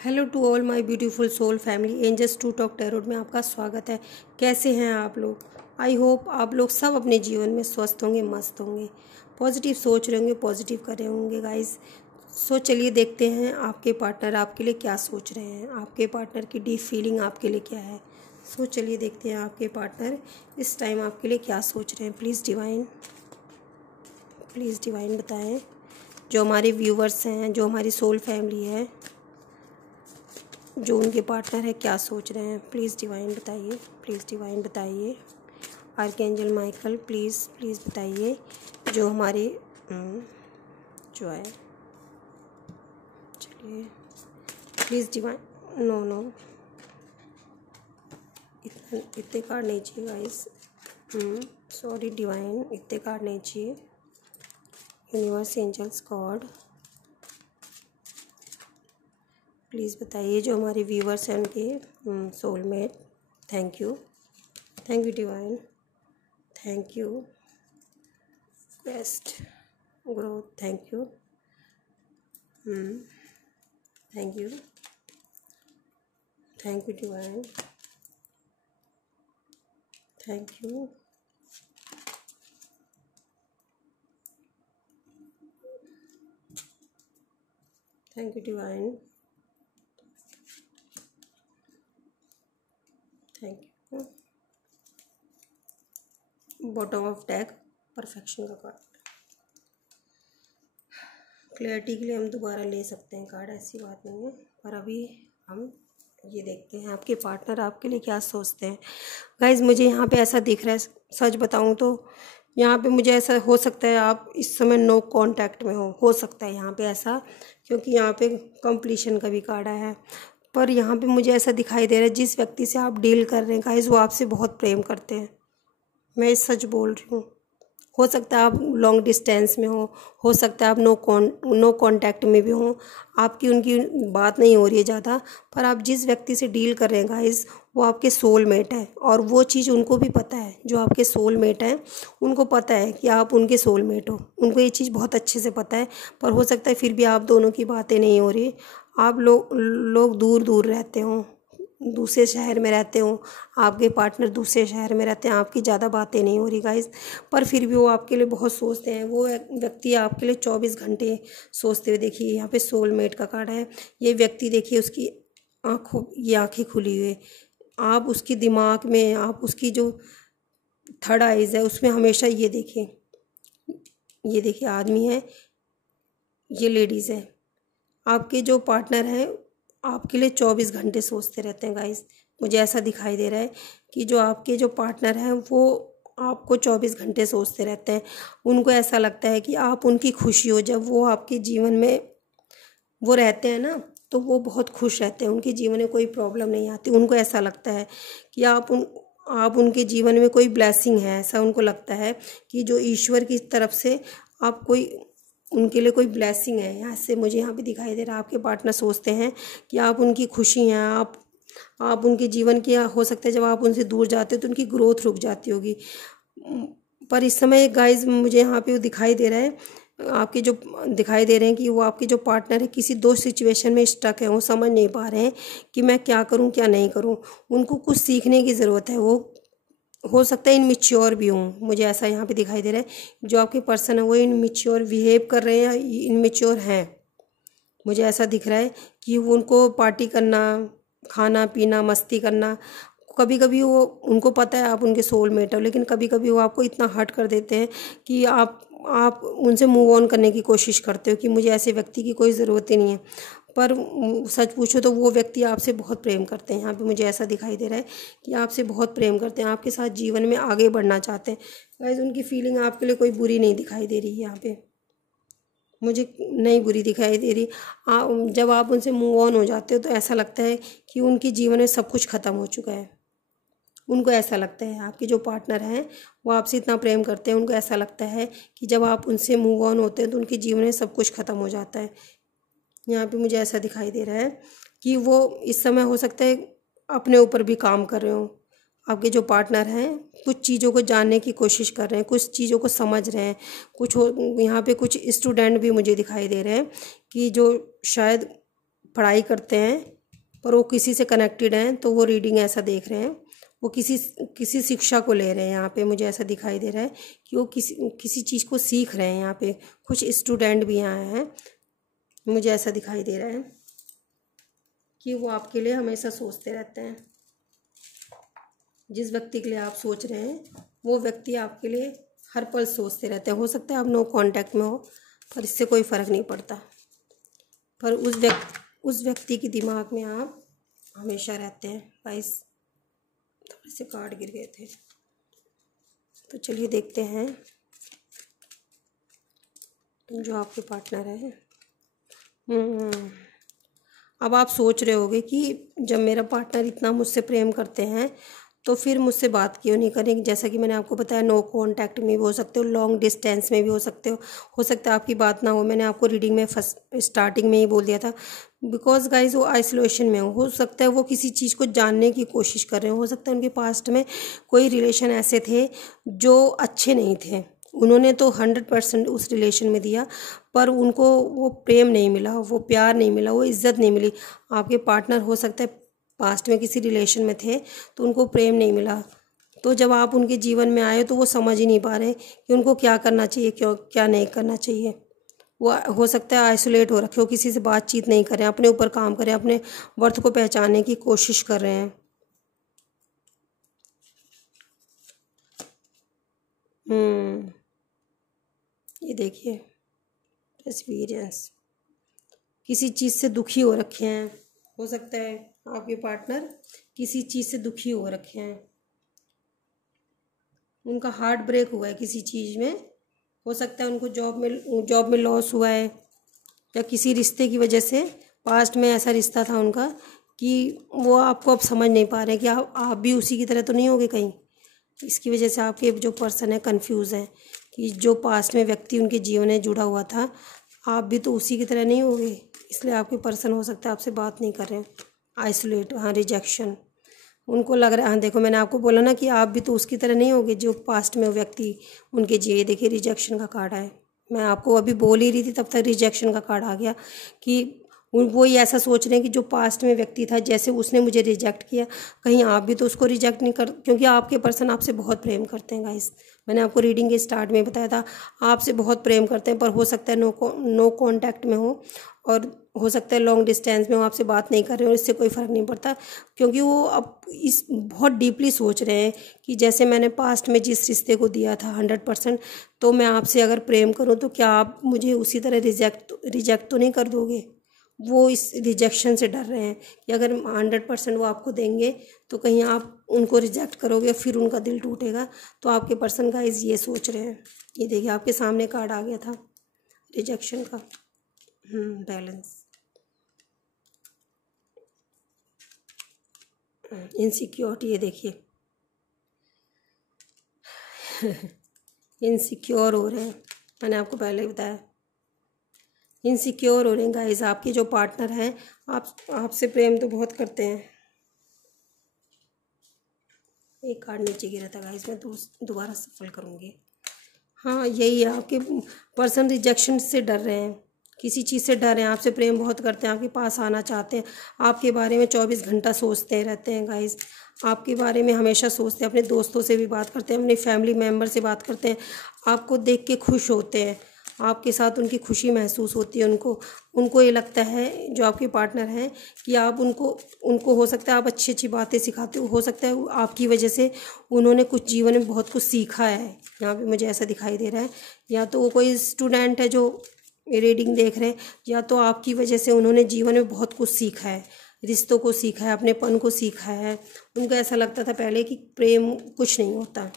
Hello to all my beautiful soul family, angels to talk tarot में आपका स्वागत है। कैसे हैं आप लोग? आई होप आप लोग सब अपने जीवन में स्वस्थ होंगे, मस्त होंगे, पॉजिटिव सोच रहे होंगे, पॉजिटिव कर रहे होंगे गाइस। सो चलिए देखते हैं आपके पार्टनर आपके लिए क्या सोच रहे हैं, आपके पार्टनर की डीप फीलिंग आपके लिए क्या है। सो चलिए देखते हैं आपके पार्टनर इस टाइम आपके लिए क्या सोच रहे हैं। प्लीज़ डिवाइन बताएं। जो हमारे व्यूवर्स हैं, जो हमारी सोल फैमिली है, जो उनके पार्टनर है, क्या सोच रहे हैं, प्लीज़ डिवाइन बताइए। आर्कएंजल माइकल प्लीज़ बताइए। जो हमारे जो है, चलिए प्लीज़ डिवाइन। नो इतने कार्ड नहीं चाहिए गाइस। सॉरी डिवाइन, इतने कार्ड नहीं चाहिए। यूनिवर्स, एंजल्स, गॉड प्लीज़ बताइए। जो हमारे व्यूवर्स हैं उनके soulmate, thank you divine, thank you best growth, thank you divine, thank you divine, thank you. Bottom of deck, perfection का कार्ड। क्लैरिटी के लिए हम दोबारा ले सकते हैं कार्ड, ऐसी बात नहीं है, पर अभी हम ये देखते हैं आपके पार्टनर आपके लिए क्या सोचते हैं। गाइज मुझे यहाँ पे ऐसा दिख रहा है, सच बताऊँ तो यहाँ पे मुझे ऐसा हो सकता है आप इस समय नो कांटेक्ट में हो सकता है यहाँ पे ऐसा, क्योंकि यहाँ पे कंप्लीशन का भी कार्ड आया है। पर यहाँ पे मुझे ऐसा दिखाई दे रहा है जिस व्यक्ति से आप डील कर रहे हैं गाइज वो आपसे बहुत प्रेम करते हैं। मैं सच बोल रही हूँ। हो सकता है आप लॉन्ग डिस्टेंस में हो सकता है आप नो कांटेक्ट में भी हो, आपकी उनकी बात नहीं हो रही है ज़्यादा, पर आप जिस व्यक्ति से डील कर रहे हैं गाइस वो आपके सोलमेट है। और वो चीज़ उनको भी पता है, जो आपके सोलमेट हैं उनको पता है कि आप उनके सोलमेट हो, उनको ये चीज़ बहुत अच्छे से पता है। पर हो सकता है फिर भी आप दोनों की बातें नहीं हो रही, आप लोग दूर दूर रहते हों, दूसरे शहर में रहते हो, आपके पार्टनर दूसरे शहर में रहते हैं, आपकी ज़्यादा बातें नहीं हो रही गाइस, पर फिर भी वो आपके लिए बहुत सोचते हैं। वो व्यक्ति आपके लिए 24 घंटे सोचते हुए, देखिए यहाँ पे सोलमेट का कार्ड है। ये व्यक्ति देखिए उसकी आंखें खुली हुई, आप उसकी दिमाग में, आप उसकी जो थर्ड आइज़ है उसमें हमेशा ये देखिए आदमी है, ये लेडीज़ है। आपके जो पार्टनर हैं आपके लिए 24 घंटे सोचते रहते हैं गाइस। मुझे ऐसा दिखाई दे रहा है कि जो आपके जो पार्टनर हैं वो आपको 24 घंटे सोचते रहते हैं। उनको ऐसा लगता है कि आप उनकी खुशी हो, जब वो आपके जीवन में वो रहते हैं ना तो वो बहुत खुश रहते हैं, उनके जीवन में कोई प्रॉब्लम नहीं आती। उनको ऐसा लगता है कि आप उनके जीवन में कोई ब्लेसिंग है, ऐसा उनको लगता है कि जो ईश्वर की तरफ से आप कोई उनके लिए कोई ब्लेसिंग है। यहाँ से मुझे यहाँ पे दिखाई दे रहा है आपके पार्टनर सोचते हैं कि आप उनकी खुशी हैं, आप उनके जीवन की, हो सकता है जब आप उनसे दूर जाते हो तो उनकी ग्रोथ रुक जाती होगी। पर इस समय गाइज मुझे यहाँ पे वो दिखाई दे रहा है, आपके जो दिखाई दे रहे हैं कि वो आपके जो पार्टनर है किसी दो सिचुएशन में स्टक है, वो समझ नहीं पा रहे हैं कि मैं क्या करूँ क्या नहीं करूँ। उनको कुछ सीखने की ज़रूरत है, वो हो सकता है इनमेच्योर भी हों, मुझे ऐसा यहाँ पे दिखाई दे रहा है। जो आपके पर्सन है वो इनमेच्योर बिहेव कर रहे हैं या इनमेच्योर हैं। मुझे ऐसा दिख रहा है कि वो उनको पार्टी करना, खाना पीना, मस्ती करना, कभी कभी वो उनको पता है आप उनके सोलमेट हो, लेकिन कभी कभी वो आपको इतना हर्ट कर देते हैं कि आप उनसे मूव ऑन करने की कोशिश करते हो कि मुझे ऐसे व्यक्ति की कोई ज़रूरत ही नहीं है। पर सच पूछो तो वो व्यक्ति आपसे बहुत प्रेम करते हैं। यहाँ पे मुझे ऐसा दिखाई दे रहा है कि आपसे बहुत प्रेम करते हैं, आपके साथ जीवन में आगे बढ़ना चाहते हैं गाइस। उनकी फीलिंग आपके लिए कोई बुरी नहीं दिखाई दे रही है, यहाँ पे मुझे नहीं बुरी दिखाई दे रही। जब आप उनसे मूव ऑन हो जाते हो तो ऐसा लगता है कि उनके जीवन में सब कुछ ख़त्म हो चुका है। उनको ऐसा लगता है, आपके जो पार्टनर हैं वो आपसे इतना प्रेम करते हैं, उनको ऐसा लगता है कि जब आप उनसे मूव ऑन होते हैं तो उनके जीवन में सब कुछ ख़त्म हो जाता है। यहाँ पे मुझे ऐसा दिखाई दे रहा है कि वो इस समय हो सकता है अपने ऊपर भी काम कर रहे हो। आपके जो पार्टनर हैं कुछ चीज़ों को जानने की कोशिश कर रहे हैं, कुछ चीज़ों को समझ रहे हैं। यहाँ पे कुछ स्टूडेंट भी मुझे दिखाई दे रहे हैं कि जो शायद पढ़ाई करते हैं पर वो किसी से कनेक्टेड हैं, तो वो रीडिंग ऐसा देख रहे हैं, वो किसी शिक्षा को ले रहे हैं। यहाँ पे मुझे ऐसा दिखाई दे रहा है कि वो किसी चीज़ को सीख रहे हैं। यहाँ पे कुछ स्टूडेंट भी यहाँ हैं, मुझे ऐसा दिखाई दे रहा है कि वो आपके लिए हमेशा सोचते रहते हैं। जिस व्यक्ति के लिए आप सोच रहे हैं वो व्यक्ति आपके लिए हर पल सोचते रहते हैं। हो सकता है आप नो कांटेक्ट में हो, पर इससे कोई फ़र्क नहीं पड़ता, पर उस व्यक्ति के दिमाग में आप हमेशा रहते हैं। गाइस थोड़े से कार्ड गिर गए थे, तो चलिए देखते हैं जो आपके पार्टनर है। अब आप सोच रहे होगे कि जब मेरा पार्टनर इतना मुझसे प्रेम करते हैं तो फिर मुझसे बात क्यों नहीं करेंगे। जैसा कि मैंने आपको बताया, नो कांटेक्ट में भी हो सकते हो, लॉन्ग डिस्टेंस में भी हो सकते हो सकता है आपकी बात ना हो। मैंने आपको रीडिंग में फर्स्ट स्टार्टिंग में ही बोल दिया था, बिकॉज गाइज वो आइसोलेशन में हो सकता है वो किसी चीज़ को जानने की कोशिश कर रहे हो सकता है उनके पास्ट में कोई रिलेशन ऐसे थे जो अच्छे नहीं थे। उन्होंने तो 100% उस रिलेशन में दिया, पर उनको वो प्रेम नहीं मिला, वो प्यार नहीं मिला, वो इज़्ज़त नहीं मिली। आपके पार्टनर हो सकता है पास्ट में किसी रिलेशन में थे तो उनको प्रेम नहीं मिला, तो जब आप उनके जीवन में आए तो वो समझ ही नहीं पा रहे कि उनको क्या करना चाहिए, क्यों क्या नहीं करना चाहिए। वो हो सकता है आइसोलेट हो रखे हो, किसी से बातचीत नहीं करें, अपने ऊपर काम करें, अपने वर्थ को पहचानने की कोशिश कर रहे हैं। ये देखिए एक्सपीरियंस, किसी चीज़ से दुखी हो रखे हैं। हो सकता है आपके पार्टनर किसी चीज़ से दुखी हो रखे हैं, उनका हार्ट ब्रेक हुआ है किसी चीज़ में। हो सकता है उनको जॉब में लॉस हुआ है, या किसी रिश्ते की वजह से पास्ट में ऐसा रिश्ता था उनका कि वो आपको अब समझ नहीं पा रहे कि आप भी उसी की तरह तो नहीं होगे कहीं। इसकी वजह से आपके जो पर्सन है कंफ्यूज है कि जो पास्ट में व्यक्ति उनके जीवन में जुड़ा हुआ था, आप भी तो उसी की तरह नहीं होगे। इसलिए आपके पर्सन हो सकता है आपसे बात नहीं कर रहे हैं, आइसोलेट, हाँ रिजेक्शन। उनको लग रहा है, हाँ देखो मैंने आपको बोला ना कि आप भी तो उसकी तरह नहीं होगे जो पास्ट में वो व्यक्ति उनके जिए। देखिए रिजेक्शन का कार्ड है, मैं आपको अभी बोल ही रही थी तब तक रिजेक्शन का कार्ड आ गया कि वो ही ऐसा सोच रहे हैं कि जो पास्ट में व्यक्ति था, जैसे उसने मुझे रिजेक्ट किया, कहीं आप भी तो उसको रिजेक्ट नहीं कर, क्योंकि आपके पर्सन आपसे बहुत प्रेम करते हैं गाइस। मैंने आपको रीडिंग के स्टार्ट में बताया था आपसे बहुत प्रेम करते हैं, पर हो सकता है नो कांटेक्ट में हो, और हो सकता है लॉन्ग डिस्टेंस में वो आपसे बात नहीं कर रहे हो। इससे कोई फ़र्क नहीं पड़ता, क्योंकि वो अब इस बहुत डीपली सोच रहे हैं कि जैसे मैंने पास्ट में जिस रिश्ते को दिया था 100%, तो मैं आपसे अगर प्रेम करूं तो क्या आप मुझे उसी तरह रिजेक्ट तो नहीं कर दोगे। वो इस रिजेक्शन से डर रहे हैं कि अगर 100% वो आपको देंगे तो कहीं आप उनको रिजेक्ट करोगे, फिर उनका दिल टूटेगा। तो आपके पर्सन का ये सोच रहे हैं। ये देखिए आपके सामने कार्ड आ गया था रिजेक्शन का, बैलेंस, इनसिक्योरिटी। ये देखिए इनसिक्योर हो रहे हैं, मैंने आपको पहले ही बताया इनसिक्योर हो रहे हैं गाइस। आपके जो पार्टनर हैं आपसे प्रेम तो बहुत करते हैं। एक कार्ड नीचे गिरा था गाइस, मैं दोबारा सफल करूँगी। हाँ यही है, आपके पर्सन रिजेक्शन से डर रहे हैं, किसी चीज़ से डर रहे हैं, आपसे प्रेम बहुत करते हैं, आपके पास आना चाहते हैं, आपके बारे में 24 घंटा सोचते रहते हैं गाइस। आपके बारे में हमेशा सोचते हैं, अपने दोस्तों से भी बात करते हैं, अपने फैमिली मेम्बर से बात करते हैं, आपको देख के खुश होते हैं, आपके साथ उनकी खुशी महसूस होती है। उनको ये लगता है जो आपके पार्टनर हैं कि आप उनको हो सकता है आप अच्छी अच्छी बातें सिखाते हो सकता है आपकी वजह से उन्होंने कुछ जीवन में बहुत कुछ सीखा है। यहाँ पे मुझे ऐसा दिखाई दे रहा है, या तो वो कोई स्टूडेंट है जो रीडिंग देख रहे हैं, या तो आपकी वजह से उन्होंने जीवन में बहुत कुछ सीखा है, रिश्तों को सीखा है, अपनेपन को सीखा है। उनको ऐसा लगता था पहले कि प्रेम कुछ नहीं होता।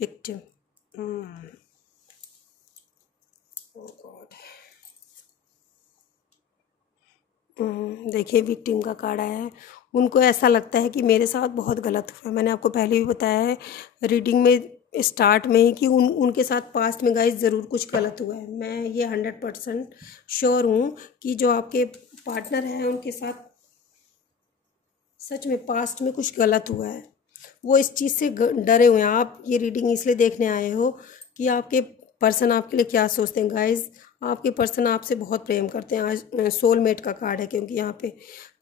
विक्टिम, देखिए विक्टिम का कार्ड आया है। उनको ऐसा लगता है कि मेरे साथ बहुत गलत हुआ है। मैंने आपको पहले भी बताया है रीडिंग में स्टार्ट में ही कि उनके साथ पास्ट में गाइस ज़रूर कुछ गलत हुआ है। मैं ये 100% श्योर हूँ कि जो आपके पार्टनर हैं उनके साथ सच में पास्ट में कुछ गलत हुआ है। वो इस चीज़ से डरे हुए हैं। आप ये रीडिंग इसलिए देखने आए हो कि आपके पर्सन आपके लिए क्या सोचते हैं गाइस। आपके पर्सन आपसे बहुत प्रेम करते हैं। आज सोलमेट का कार्ड है क्योंकि यहाँ पे,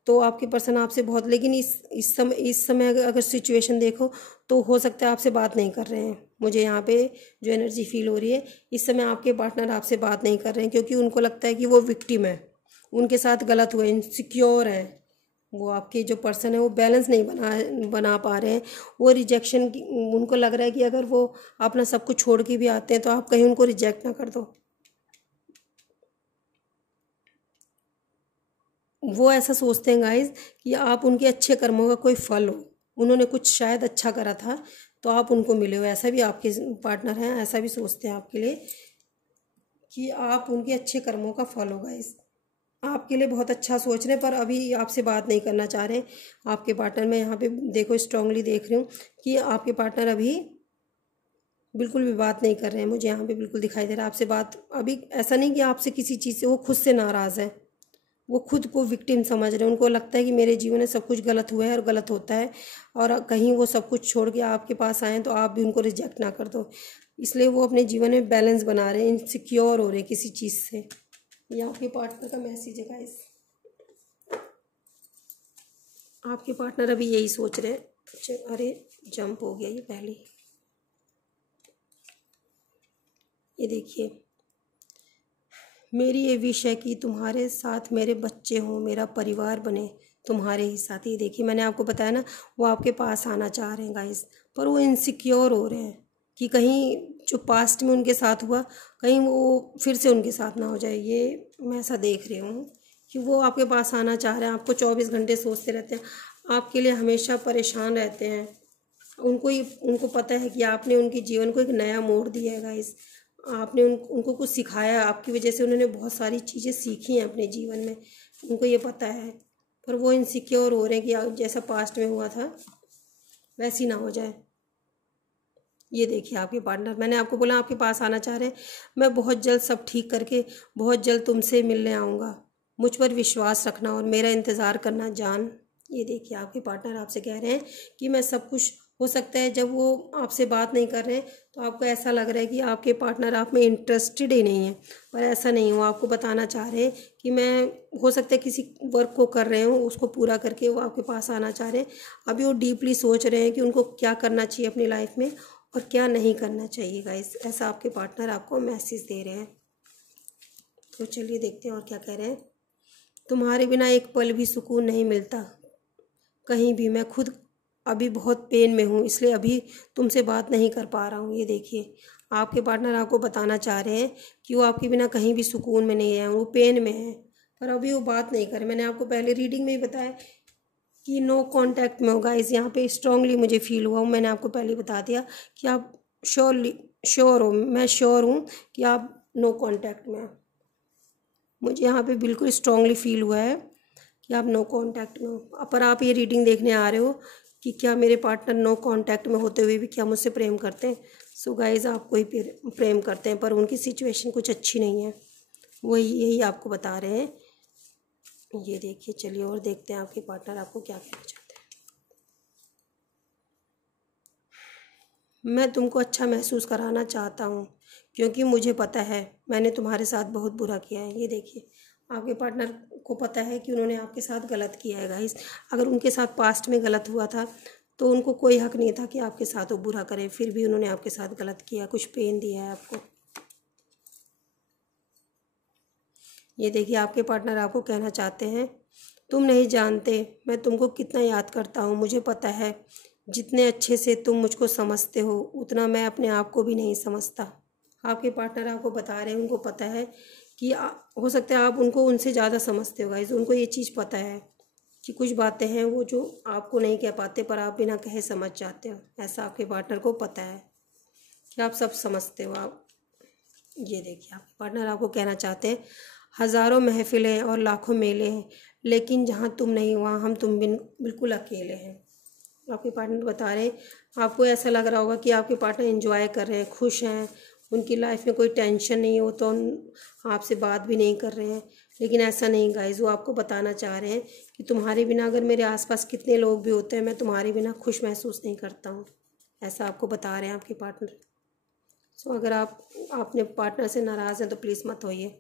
तो आपके पर्सन आपसे बहुत, लेकिन इस समय अगर सिचुएशन देखो तो हो सकता है आपसे बात नहीं कर रहे हैं। मुझे यहाँ पे जो एनर्जी फील हो रही है, इस समय आपके पार्टनर आपसे बात नहीं कर रहे हैं क्योंकि उनको लगता है कि वो विक्टिम है, उनके साथ गलत हुआ, इनसिक्योर है। वो आपके जो पर्सन है वो बैलेंस नहीं बना पा रहे हैं। वो रिजेक्शन की, उनको लग रहा है कि अगर वो अपना सब कुछ छोड़ के भी आते हैं तो आप कहीं उनको रिजेक्ट ना कर दो। वो ऐसा सोचते हैं गाइज कि आप उनके अच्छे कर्मों का कोई फल हो, उन्होंने कुछ शायद अच्छा करा था तो आप उनको मिले हो। ऐसा भी आपके पार्टनर हैं, ऐसा भी सोचते हैं आपके लिए कि आप उनके अच्छे कर्मों का फल हो गाइज। आपके लिए बहुत अच्छा सोच रहे हैं पर अभी आपसे बात नहीं करना चाह रहे हैं। आपके पार्टनर, मैं यहाँ पे देखो स्ट्रांगली देख रही हूँ कि आपके पार्टनर अभी बिल्कुल भी बात नहीं कर रहे हैं। मुझे यहाँ पे बिल्कुल दिखाई दे रहा है आपसे बात अभी, ऐसा नहीं कि आपसे किसी चीज़ से वो खुद से नाराज़ है, वो खुद को विक्टिम समझ रहे हैं। उनको लगता है कि मेरे जीवन में सब कुछ गलत हुआ है और गलत होता है, और कहीं वो सब कुछ छोड़ के आपके पास आए तो आप भी उनको रिजेक्ट ना कर दो। इसलिए वो अपने जीवन में बैलेंस बना रहे हैं, इनसिक्योर हो रहे हैं किसी चीज़ से। ये आपके पार्टनर का मैसेज है गाइस। आपके पार्टनर अभी यही सोच रहे हैं। अरे जंप हो गया ये पहले। ये देखिए, मेरी ये विश है कि तुम्हारे साथ मेरे बच्चे हों, मेरा परिवार बने तुम्हारे ही साथ। ये देखिए, मैंने आपको बताया ना, वो आपके पास आना चाह रहे हैं गाइस, पर वो इनसिक्योर हो रहे हैं कि कहीं जो पास्ट में उनके साथ हुआ कहीं वो फिर से उनके साथ ना हो जाए। ये मैं ऐसा देख रही हूँ कि वो आपके पास आना चाह रहे हैं, आपको 24 घंटे सोचते रहते हैं, आपके लिए हमेशा परेशान रहते हैं। उनको पता है कि आपने उनके जीवन को एक नया मोड़ दिया है गाइस। आपने उनको कुछ सिखाया, आपकी वजह से उन्होंने बहुत सारी चीज़ें सीखी हैं अपने जीवन में, उनको ये पता है। पर वो इनसिक्योर हो रहे हैं कि जैसा पास्ट में हुआ था वैसी ना हो जाए। ये देखिए आपके पार्टनर, मैंने आपको बोला आपके पास आना चाह रहे हैं। मैं बहुत जल्द सब ठीक करके बहुत जल्द तुमसे मिलने आऊँगा, मुझ पर विश्वास रखना और मेरा इंतज़ार करना जान। ये देखिए आपके पार्टनर आपसे कह रहे हैं कि मैं सब कुछ, हो सकता है जब वो आपसे बात नहीं कर रहे हैं तो आपको ऐसा लग रहा है कि आपके पार्टनर आप में इंटरेस्टेड ही नहीं है, पर ऐसा नहीं। वो आपको बताना चाह रहे हैं कि मैं, हो सकता है किसी वर्क को कर रहे हो, उसको पूरा करके वो आपके पास आना चाह रहे हैं। अभी वो डीपली सोच रहे हैं कि उनको क्या करना चाहिए अपनी लाइफ में और क्या नहीं करना चाहिए गाइस। ऐसा आपके पार्टनर आपको मैसेज दे रहे हैं। तो चलिए देखते हैं और क्या कह रहे हैं। तुम्हारे बिना एक पल भी सुकून नहीं मिलता कहीं भी, मैं खुद अभी बहुत पेन में हूँ, इसलिए अभी तुमसे बात नहीं कर पा रहा हूँ। ये देखिए आपके पार्टनर आपको बताना चाह रहे हैं कि वो आपके बिना कहीं भी सुकून में नहीं है, वो पेन में है, पर अभी वो बात नहीं करे। मैंने आपको पहले रीडिंग में ही बताया कि नो कांटेक्ट में होगा। इस यहाँ पे स्ट्रांगली मुझे फील हुआ, मैंने आपको पहले बता दिया कि आप श्योर हो, मैं श्योर हूँ कि आप नो कांटेक्ट में। मुझे यहाँ पे बिल्कुल स्ट्रांगली फील हुआ है कि आप नो कांटेक्ट में हो। पर आप ये रीडिंग देखने आ रहे हो कि क्या मेरे पार्टनर नो कांटेक्ट में होते हुए भी क्या मुझसे प्रेम करते हैं। सो गाइज आपको ही प्रेम करते हैं, पर उनकी सिचुएशन कुछ अच्छी नहीं है, वही यही आपको बता रहे हैं। ये देखिए, चलिए और देखते हैं आपके पार्टनर आपको क्या कहना चाहते हैं। मैं तुमको अच्छा महसूस कराना चाहता हूँ क्योंकि मुझे पता है मैंने तुम्हारे साथ बहुत बुरा किया है। ये देखिए आपके पार्टनर को पता है कि उन्होंने आपके साथ गलत किया है गाइस। अगर उनके साथ पास्ट में गलत हुआ था तो उनको कोई हक नहीं था कि आपके साथ वो बुरा करें, फिर भी उन्होंने आपके साथ गलत किया, कुछ पेन दिया है आपको। ये देखिए आपके पार्टनर आपको कहना चाहते हैं, तुम नहीं जानते मैं तुमको कितना याद करता हूँ। मुझे पता है जितने अच्छे से तुम मुझको समझते हो उतना मैं अपने आप को भी नहीं समझता। आपके पार्टनर आपको बता रहे हैं, उनको पता है कि हो सकता है आप उनको उनसे ज़्यादा समझते हो गाइस। उनको ये चीज़ पता है कि कुछ बातें हैं वो जो आपको नहीं कह पाते पर आप बिना कहे समझ जाते हो। ऐसा आपके पार्टनर को पता है कि आप सब समझते हो आप। ये देखिए आपके पार्टनर आपको कहना चाहते हैं, हज़ारों महफिलें और लाखों मेले हैं लेकिन जहाँ तुम नहीं वहाँ हम तुम बिल्कुल अकेले हैं। आपके पार्टनर बता रहे हैं, आपको ऐसा लग रहा होगा कि आपके पार्टनर एंजॉय कर रहे हैं, खुश हैं, उनकी लाइफ में कोई टेंशन नहीं हो तो आपसे बात भी नहीं कर रहे हैं, लेकिन ऐसा नहीं गाइज। वो आपको बताना चाह रहे हैं कि तुम्हारे बिना अगर मेरे आसपास कितने लोग भी होते हैं मैं तुम्हारे बिना खुश महसूस नहीं करता हूँ। ऐसा आपको बता रहे हैं आपके पार्टनर। सो अगर आप अपने पार्टनर से नाराज़ हैं तो प्लीज़ मत होइए।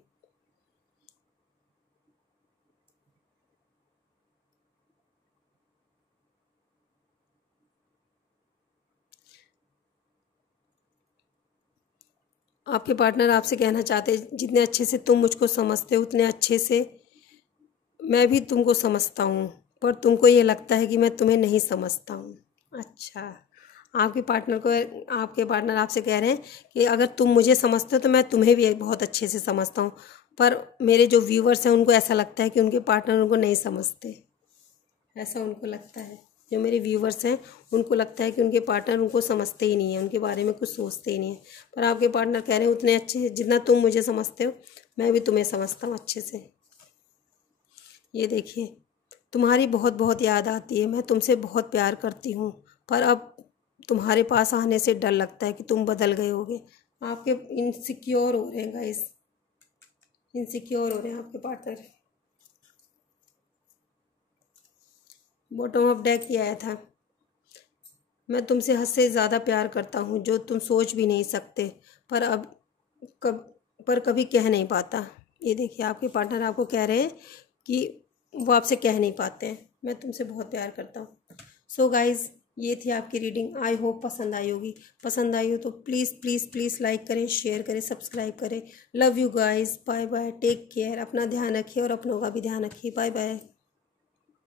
आपके पार्टनर आपसे कहना चाहते हैं जितने अच्छे से तुम मुझको समझते हो उतने अच्छे से मैं भी तुमको समझता हूँ, पर तुमको ये लगता है कि मैं तुम्हें नहीं समझता हूँ। अच्छा, आपके पार्टनर आपसे कह रहे हैं कि अगर तुम मुझे समझते हो तो मैं तुम्हें भी बहुत अच्छे से समझता हूँ, पर मेरे जो व्यूवर्स हैं उनको ऐसा लगता है कि उनके पार्टनर उनको नहीं समझते। ऐसा उनको लगता है, जो मेरे व्यूवर्स हैं उनको लगता है कि उनके पार्टनर उनको समझते ही नहीं है, उनके बारे में कुछ सोचते ही नहीं है। पर आपके पार्टनर कह रहे हैं उतने अच्छे जितना तुम मुझे समझते हो मैं भी तुम्हें समझता हूँ अच्छे से। ये देखिए, तुम्हारी बहुत बहुत याद आती है, मैं तुमसे बहुत प्यार करती हूँ, पर अब तुम्हारे पास आने से डर लगता है कि तुम बदल गए होगे। आपके इनसिक्योर हो रहे हैं गाइस, इनसिक्योर हो रहे हैं आपके पार्टनर। बॉटम ऑफ डेक ये आया था, मैं तुमसे हद से ज़्यादा प्यार करता हूँ जो तुम सोच भी नहीं सकते, पर अब कब पर कभी कह नहीं पाता। ये देखिए, आपके पार्टनर आपको कह रहे हैं कि वो आपसे कह नहीं पाते हैं मैं तुमसे बहुत प्यार करता हूँ। सो गाइज़, ये थी आपकी रीडिंग। आई होप पसंद आई होगी। पसंद आई हो तो प्लीज़ प्लीज़ प्लीज़ लाइक करें, शेयर करें, सब्सक्राइब करें। Love you guys, bye bye, take care, अपना ध्यान रखिए और अपनों का भी ध्यान रखिए। Bye bye.